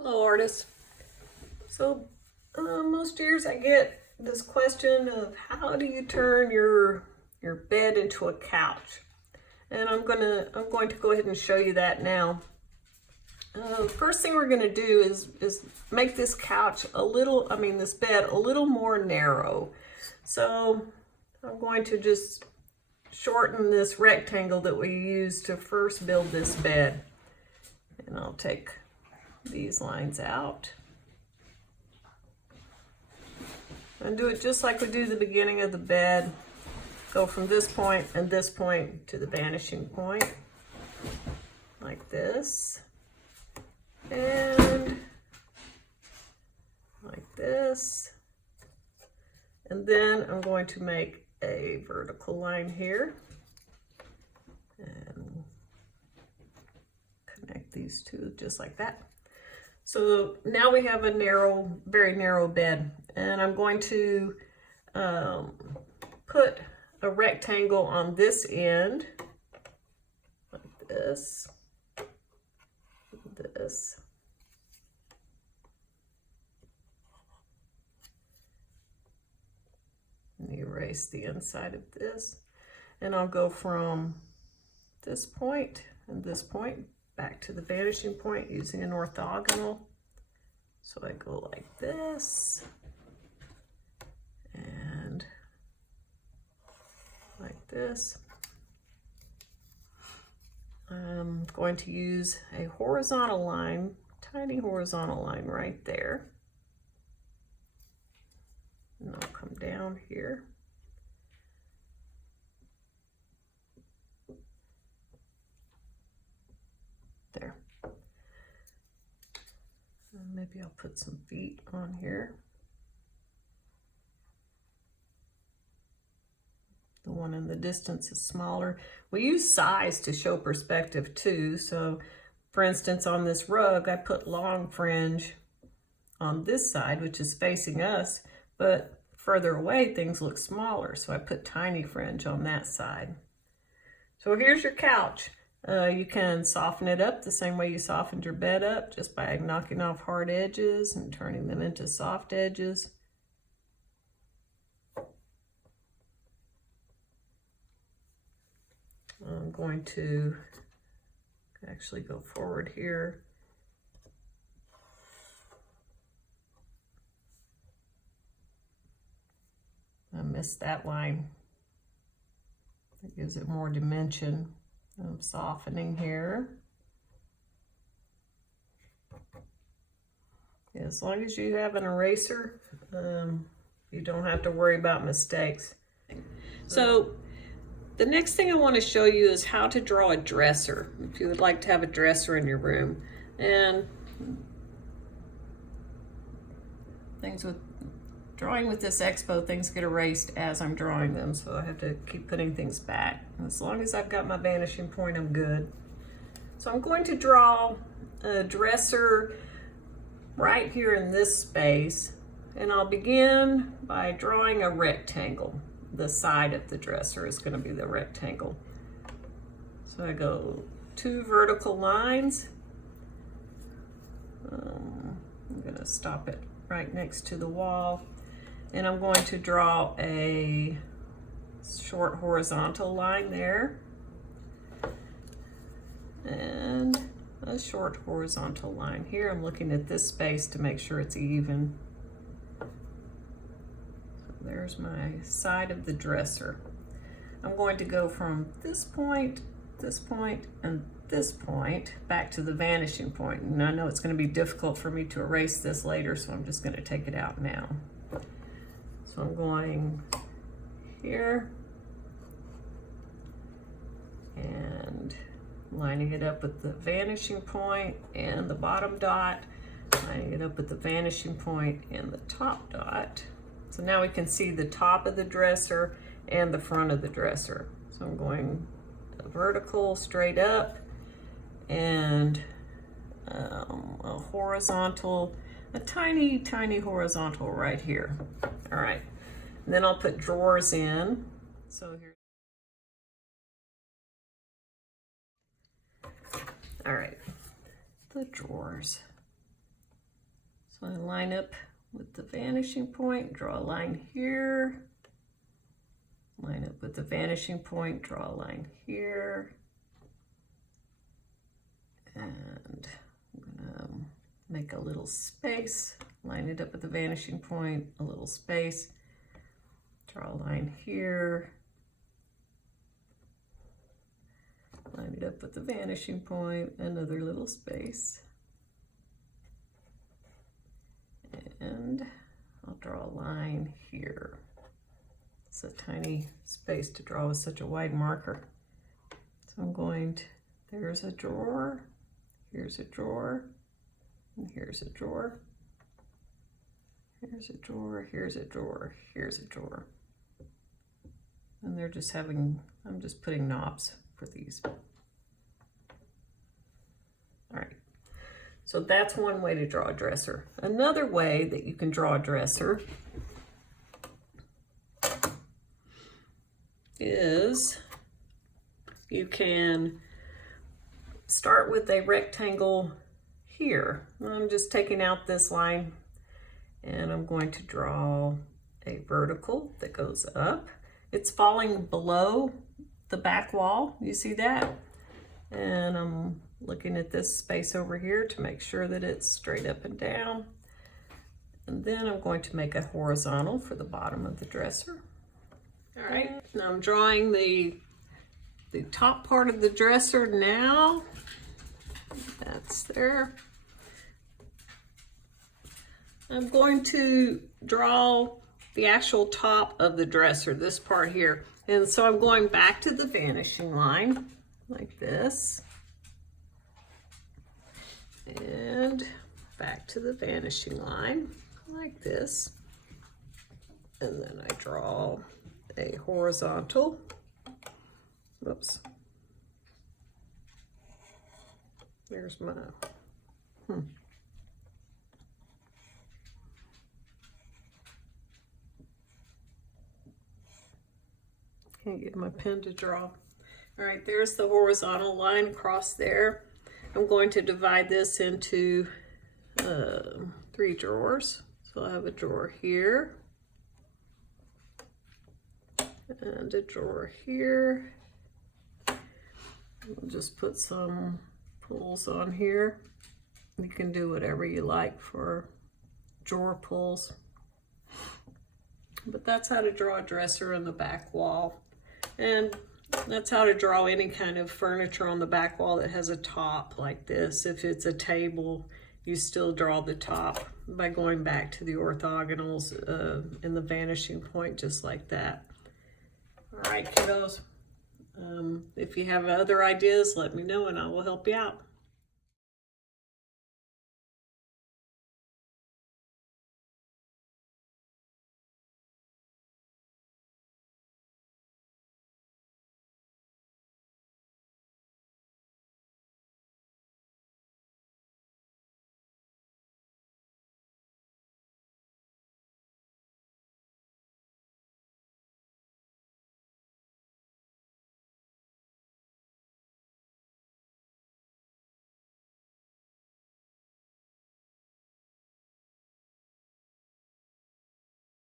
Hello, artists. So most years I get this question of how do you turn your bed into a couch, and I'm going to go ahead and show you that now. First thing we're going to do is make this couch this bed a little more narrow. So I'm going to just shorten this rectangle that we used to first build this bed, and I'll take these lines out and do it just like we do the beginning of the bed. Go from this point and this point to the vanishing point, like this, and like this. And then I'm going to make a vertical line here and connect these two just like that. So now we have a narrow, very narrow bed, and I'm going to put a rectangle on this end, like this, this. Let me erase the inside of this, and I'll go from this point and this point back to the vanishing point using an orthogonal. So I go like this and like this. I'm going to use a horizontal line, tiny horizontal line right there. And I'll come down here. There. And maybe I'll put some feet on here. The one in the distance is smaller. We use size to show perspective too. So for instance, on this rug, I put long fringe on this side, which is facing us, but further away, things look smaller. So I put tiny fringe on that side. So here's your couch. You can soften it up the same way you softened your bed up, just by knocking off hard edges and turning them into soft edges. I'm going to actually go forward here. I missed that line. That gives it more dimension. I'm softening here. As long as you have an eraser, you don't have to worry about mistakes. So the next thing I want to show you is how to draw a dresser, if you would like to have a dresser in your room. And things with drawing with this expo, things get erased as I'm drawing them, so I have to keep putting things back. As long as I've got my vanishing point, I'm good. So I'm going to draw a dresser right here in this space, and I'll begin by drawing a rectangle. The side of the dresser is going to be the rectangle. So I go 2 vertical lines. I'm going to stop it right next to the wall. And I'm going to draw a short horizontal line there. And a short horizontal line here. I'm looking at this space to make sure it's even. So there's my side of the dresser. I'm going to go from this point, and this point back to the vanishing point. And I know it's going to be difficult for me to erase this later, so I'm just going to take it out now. So I'm going here and lining it up with the vanishing point and the bottom dot, lining it up with the vanishing point and the top dot. So now we can see the top of the dresser and the front of the dresser. So I'm going vertical straight up and a horizontal, a tiny, tiny horizontal right here. All right, and then I'll put drawers in. So here. All right, the drawers. So I line up with the vanishing point, draw a line here, line up with the vanishing point, draw a line here, and I'm gonna make a little space, line it up with the vanishing point, a little space, draw a line here, line it up with the vanishing point, another little space, and I'll draw a line here. It's a tiny space to draw with such a wide marker. So I'm going to, there's a drawer, here's a drawer, and here's a drawer, here's a drawer, here's a drawer, here's a drawer. And they're just having, I'm just putting knobs for these. All right, so that's one way to draw a dresser. Another way that you can draw a dresser is you can start with a rectangle here. I'm just taking out this line and I'm going to draw a vertical that goes up. It's falling below the back wall, you see that? And I'm looking at this space over here to make sure that it's straight up and down. And then I'm going to make a horizontal for the bottom of the dresser. All right, now I'm drawing the top part of the dresser now. That's there. I'm going to draw the actual top of the dresser, this part here. And so I'm going back to the vanishing line, like this. And back to the vanishing line, like this. And then I draw a horizontal. Whoops. There's my, Can't get my pen to draw. All right, there's the horizontal line across there. I'm going to divide this into 3 drawers. So I have a drawer here, and a drawer here. I'll just put some pulls on here. You can do whatever you like for drawer pulls. But that's how to draw a dresser in the back wall. And that's how to draw any kind of furniture on the back wall that has a top like this. If it's a table, you still draw the top by going back to the orthogonals in the vanishing point, just like that. All right, kiddos. If you have other ideas, let me know and I will help you out.